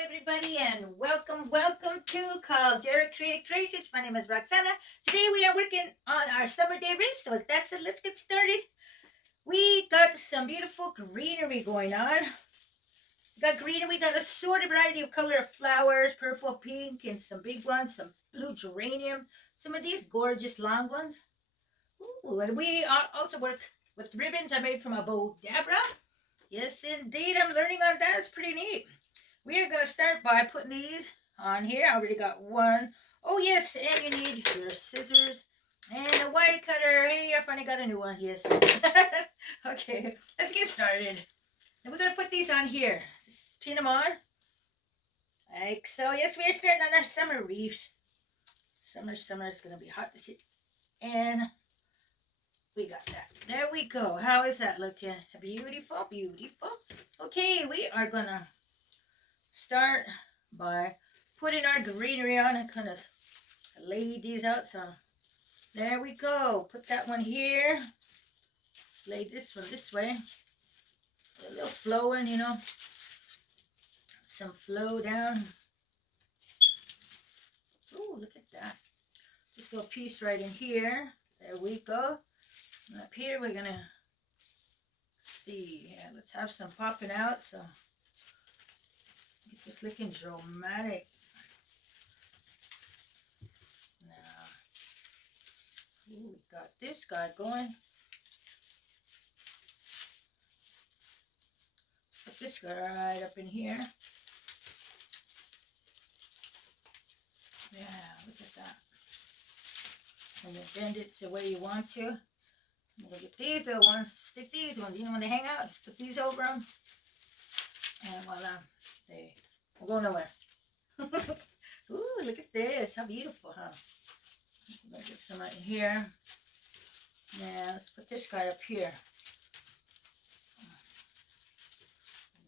everybody, and welcome to Caldera Creations. My name is Roxana. Today we are working on our summer day wreath. So that's it. Let's get started. We got some beautiful greenery going on. We got greenery. We got a sort of variety of color of flowers, purple, pink, and some big ones, some blue geranium. Some of these gorgeous long ones. Ooh, and we are also work with ribbons I made from a Caldera. Yes, indeed. I'm learning on that. It's pretty neat. We are going to start by putting these on here. I already got one. Oh, yes, and you need your scissors and a wire cutter. Hey, I finally got a new one, yes. Okay, let's get started. And we're going to put these on here. Just pin them on. Like so. Yes, we are starting on our summer wreaths. Summer is going to be hot this year. And we got that. There we go. How is that looking? Beautiful, beautiful. Okay, we are going to start by putting our greenery on. I kind of laid these out, so there we go. Put that one here. Lay this one this way. A little flowing, you know. Some flow down. Ooh, look at that. This little piece right in here. There we go. And up here we're gonna see. Yeah, let's have some popping out. So it's just looking dramatic. Now, ooh, we got this guy going. Put this guy right up in here. Yeah, look at that. And then bend it the way you want to. I'm going to get these little ones, stick these ones, you know, when they hang out, just put these over them. And voila, they will go nowhere. Ooh, look at this. How beautiful, huh? I'm going to get some right in here. Now, let's put this guy up here.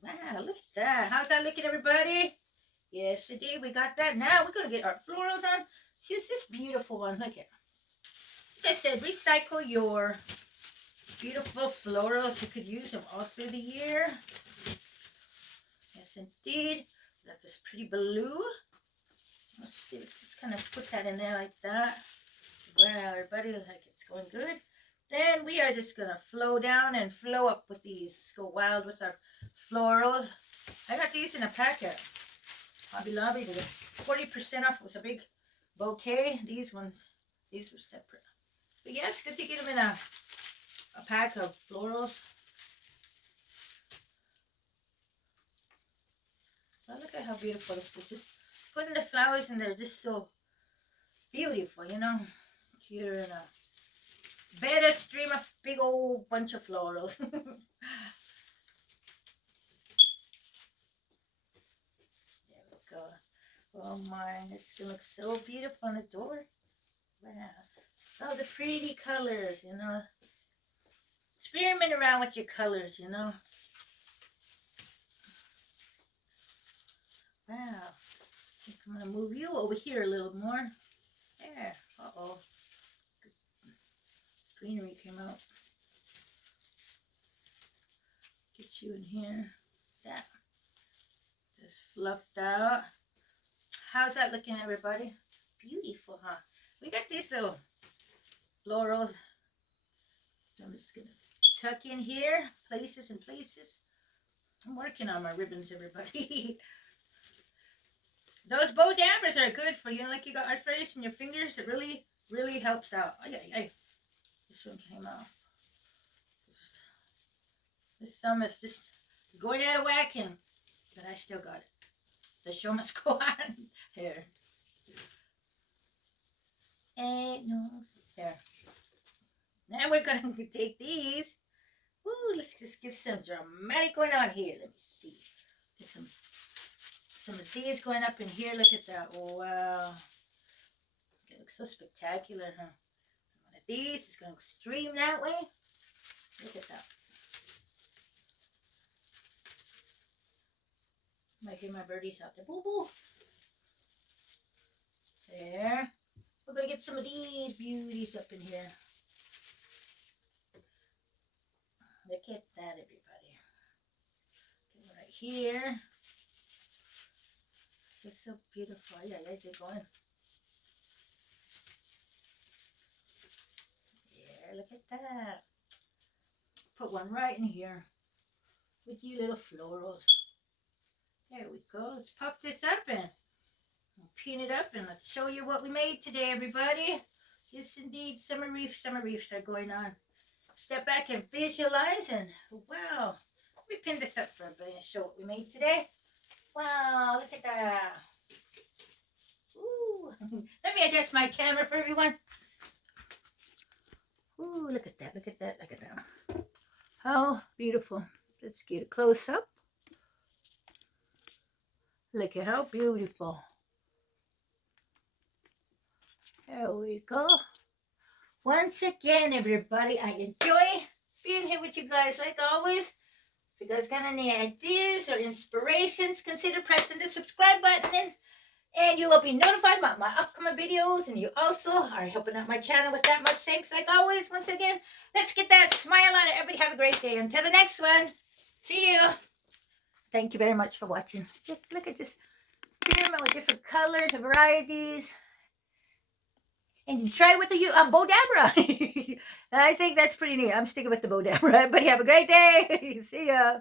Wow, look at that. How's that looking, everybody? Yes, indeed. We got that. Now, we're going to get our florals on. See, it's this beautiful one. Look at it. Like I said, recycle your beautiful florals. You could use them all through the year. Yes, indeed. Got this pretty blue. Let's see. Let's just kind of put that in there like that. Wow, everybody, looks like it's going good. Then we are just going to flow down and flow up with these. Let's go wild with our florals. I got these in a packet. Hobby Lobby. They got 40% off. It was a big bouquet. These were separate. But yeah, it's good to get them in a pack of florals. Well, look at how beautiful this is. Just putting the flowers in there, just so beautiful, you know. Here in a bed of stream of big old bunch of florals. There we go. Oh my, this can look so beautiful on the door. Wow. Oh, the pretty colors, you know. Experiment around with your colors, you know. Wow. I think I'm going to move you over here a little more. There. Uh-oh. Greenery came out. Get you in here. That. Just fluffed out. How's that looking, everybody? Beautiful, huh? We got these little florals. So I'm just going to tuck in here. Places and places. I'm working on my ribbons, everybody. Those bow dabbers are good for, you know, like you got arthritis in your fingers. It really, really helps out. Oh, yeah. This one came out. This thumb is just going out of whacking. But I still got it. The show must go on. Here. Ain't no... There. Now we're going to take these. Woo, let's just get some dramatic going on here. Let me see. Get some of these going up in here. Look at that. Oh, wow. It looks so spectacular, huh? One of these is going to stream that way. Look at that. Might hear my birdies out there. Boo boo. There. We're going to get some of these beauties up in here. Look at that, everybody. Get one right here. Just so beautiful. Yeah, they're going. Yeah, look at that. Put one right in here with you little florals. There we go. Let's pop this up and pin it up, and let's show you what we made today, everybody. Yes, indeed, summer wreaths are going on. Step back and visualize, and wow. Let me pin this up for everybody and show what we made today. Wow, look at that. Ooh. Let me adjust my camera for everyone. Ooh, look at that, look at that, look at that. How beautiful. Let's get a close up. Look at how beautiful. There we go. Once again, everybody, I enjoy being here with you guys like always. If you guys got any ideas or inspirations, consider pressing the subscribe button, and you will be notified about my upcoming videos. And you also are helping out my channel with that much. Thanks like always. Once again, let's get that smile on it. Everybody have a great day. Until the next one, see you. Thank you very much for watching. Just look at this pyramid with different colors and varieties. And you try with the Bodabra. I think that's pretty neat. I'm sticking with the Bodabra. Everybody have a great day. See ya.